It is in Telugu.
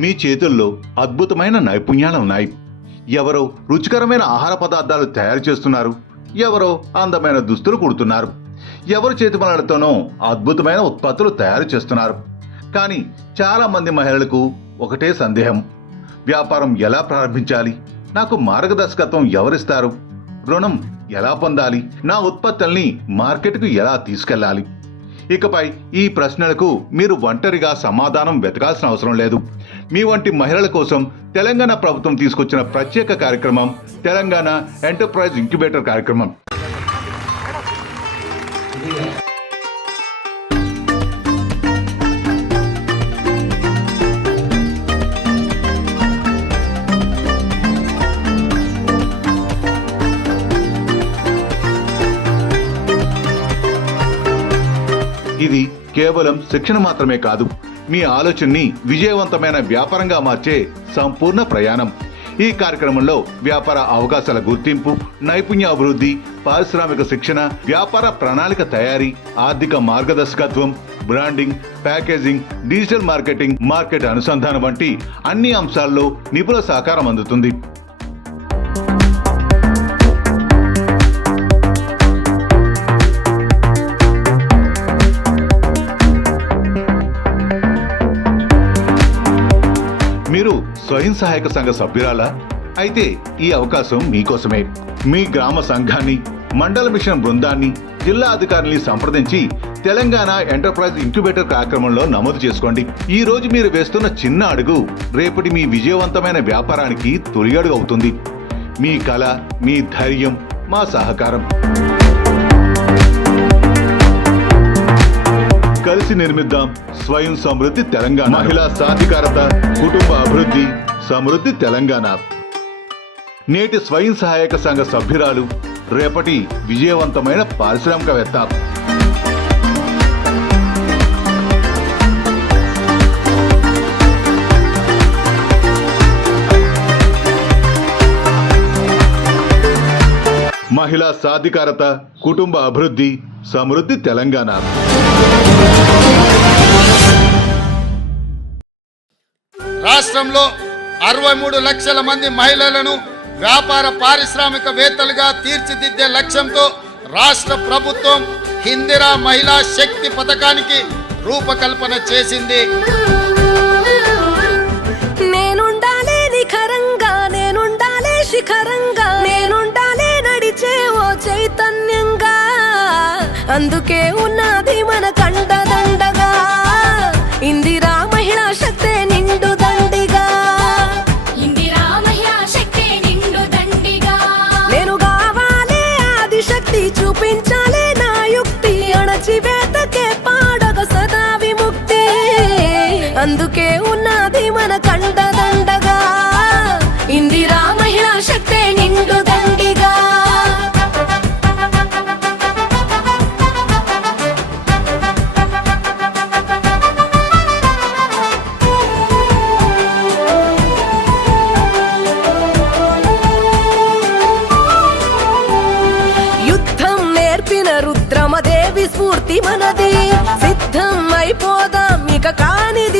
మీ చేతుల్లో అద్భుతమైన నైపుణ్యాలు ఉన్నాయి. ఎవరో రుచికరమైన ఆహార పదార్థాలు తయారు చేస్తున్నారు, ఎవరో అందమైన దుస్తులు కుడుతున్నారు, ఎవరు చేతి పనులతోనో అద్భుతమైన ఉత్పత్తులు తయారు చేస్తున్నారు. కానీ చాలా మంది మహిళలకు ఒకటే సందేహం: వ్యాపారం ఎలా ప్రారంభించాలి, నాకు మార్గదర్శకత్వం ఎవరిస్తారు, రుణం ఎలా పొందాలి, నా ఉత్పత్తుల్ని మార్కెట్కు ఎలా తీసుకెళ్లాలి. ఇకపై ఈ ప్రశ్నలకు మీరు ఒంటరిగా సమాధానం వెతకాల్సిన అవసరం లేదు. మీ వంటి మహిళల కోసం తెలంగాణ ప్రభుత్వం తీసుకొచ్చిన ప్రత్యేక కార్యక్రమం తెలంగాణ ఎంటర్ప్రైజ్ ఇంక్యుబేటర్ కార్యక్రమం. ఇది కేవలం శిక్షణ మాత్రమే కాదు, మీ ఆలోచనని విజయవంతమైన వ్యాపారంగా మార్చే సంపూర్ణ ప్రయాణం. ఈ కార్యక్రమంలో వ్యాపార అవకాశాల గుర్తింపు, నైపుణ్య అభివృద్ధి, పారిశ్రామిక శిక్షణ, వ్యాపార ప్రణాళిక తయారీ, ఆర్థిక మార్గదర్శకత్వం, branding, packaging, digital marketing, market అనుసంధానం వంటి అన్ని అంశాల్లో నిపుణుల సహకారం అందుతుంది. మీరు స్వయం సహాయక సంఘ సభ్యురాలా? అయితే ఈ అవకాశం మీకోసమే. మీ గ్రామ సంఘాన్ని, మండల మిషన్ బృందాన్ని, జిల్లా అధికారుల్ని సంప్రదించి తెలంగాణ ఎంటర్ప్రైజ్ ఇంక్యుబేటర్ కార్యక్రమంలో నమోదు చేసుకోండి. ఈ రోజు మీరు వేస్తున్న చిన్న అడుగు రేపటి మీ విజయవంతమైన వ్యాపారానికి తొలి అడుగు అవుతుంది. మీ కళ, మీ ధైర్యం, మా సహకారం. కలిసి నిర్మిద్దాం స్వయం సమృద్ధి తెలంగాణ. మహిళా సాధికారత, కుటుంబ అభివృద్ధి, సమృద్ధి తెలంగాణ. నేటి స్వయం సహాయక సంఘ సభ్యురాలు, రేపటి విజయవంతమైన పారిశ్రామికవేత్త. మహిళా సాధికారత, కుటుంబ అభివృద్ధి, సమృద్ధి తెలంగాణ. రాష్ట్రంలో 63 లక్షల మంది మహిళలను వ్యాపార పారిశ్రామికవేత్తలుగా తీర్చిదిద్దే లక్ష్యంతో రాష్ట్ర ప్రభుత్వం ఇందిరా మహిళా శక్తి పథకానికి రూపకల్పన చేసింది. నేనుండాలే నిఖరంగా, నేనుండాలే శిఖరంగా, నేనుండాలే నడిచే ఓ చైతన్యంగా, అందుకే ఉన్నది మన కండదండగా ఇందిరా మహిళా శక్తే నిండు దండిగా. ఇందిరా మహిళా శక్తే నిండు దండిగా. నేను కావాలే ఆదిశక్తి, చూపించాలే నా యుక్తి, అణచివేతకే పాడగ సదా విముక్తి, అందుకే ఉన్నది మన కండదండగా ఇందిరా మహిళా శక్తే నిండు దండిగా. రుద్రమదేవి స్ఫూర్తి మనది, సిద్ధం అయిపోదాం ఇక కానిది